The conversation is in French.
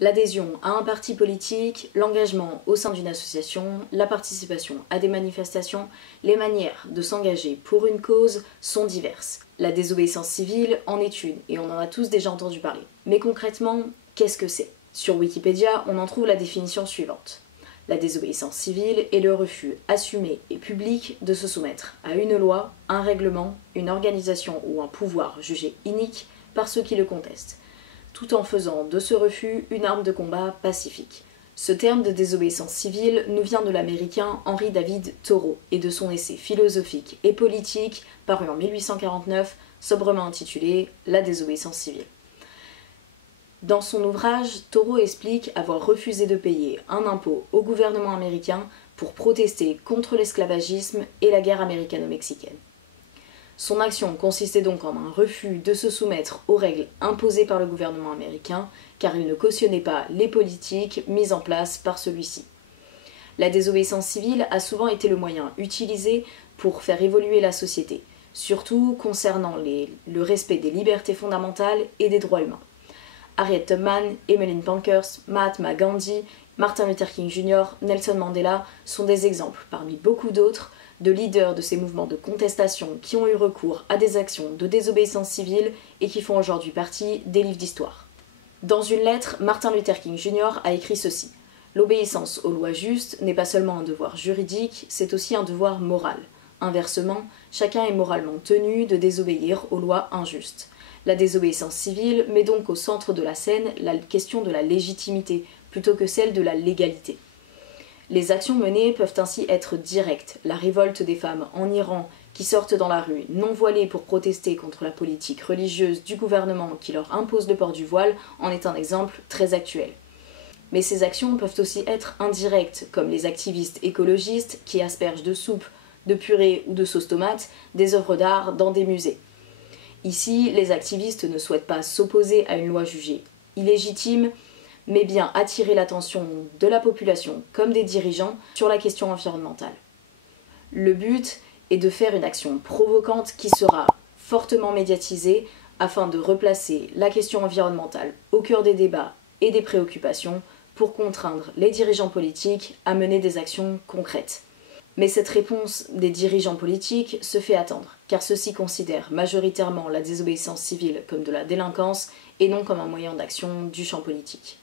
L'adhésion à un parti politique, l'engagement au sein d'une association, la participation à des manifestations, les manières de s'engager pour une cause sont diverses. La désobéissance civile en est une, et on en a tous déjà entendu parler. Mais concrètement, qu'est-ce que c'est ? Sur Wikipédia, on en trouve la définition suivante. La désobéissance civile est le refus assumé et public de se soumettre à une loi, un règlement, une organisation ou un pouvoir jugé inique par ceux qui le contestent, tout en faisant de ce refus une arme de combat pacifique. Ce terme de désobéissance civile nous vient de l'américain Henry David Thoreau et de son essai philosophique et politique paru en 1849, sobrement intitulé « La désobéissance civile ». Dans son ouvrage, Thoreau explique avoir refusé de payer un impôt au gouvernement américain pour protester contre l'esclavagisme et la guerre américano-mexicaine. Son action consistait donc en un refus de se soumettre aux règles imposées par le gouvernement américain, car il ne cautionnait pas les politiques mises en place par celui-ci. La désobéissance civile a souvent été le moyen utilisé pour faire évoluer la société, surtout concernant le respect des libertés fondamentales et des droits humains. Harriet Tubman, Emmeline Pankhurst, Mahatma Gandhi, Martin Luther King Jr., Nelson Mandela sont des exemples, parmi beaucoup d'autres, de leaders de ces mouvements de contestation qui ont eu recours à des actions de désobéissance civile et qui font aujourd'hui partie des livres d'histoire. Dans une lettre, Martin Luther King Jr. a écrit ceci : « L'obéissance aux lois justes n'est pas seulement un devoir juridique, c'est aussi un devoir moral. Inversement, chacun est moralement tenu de désobéir aux lois injustes. La désobéissance civile met donc au centre de la scène la question de la légitimité plutôt que celle de la légalité. Les actions menées peuvent ainsi être directes. La révolte des femmes en Iran qui sortent dans la rue non voilées pour protester contre la politique religieuse du gouvernement qui leur impose le port du voile en est un exemple très actuel. Mais ces actions peuvent aussi être indirectes, comme les activistes écologistes qui aspergent de soupe, de purée ou de sauce tomate des œuvres d'art dans des musées. Ici, les activistes ne souhaitent pas s'opposer à une loi jugée illégitime, mais bien attirer l'attention de la population comme des dirigeants sur la question environnementale. Le but est de faire une action provocante qui sera fortement médiatisée afin de replacer la question environnementale au cœur des débats et des préoccupations pour contraindre les dirigeants politiques à mener des actions concrètes. Mais cette réponse des dirigeants politiques se fait attendre, car ceux-ci considèrent majoritairement la désobéissance civile comme de la délinquance et non comme un moyen d'action du champ politique.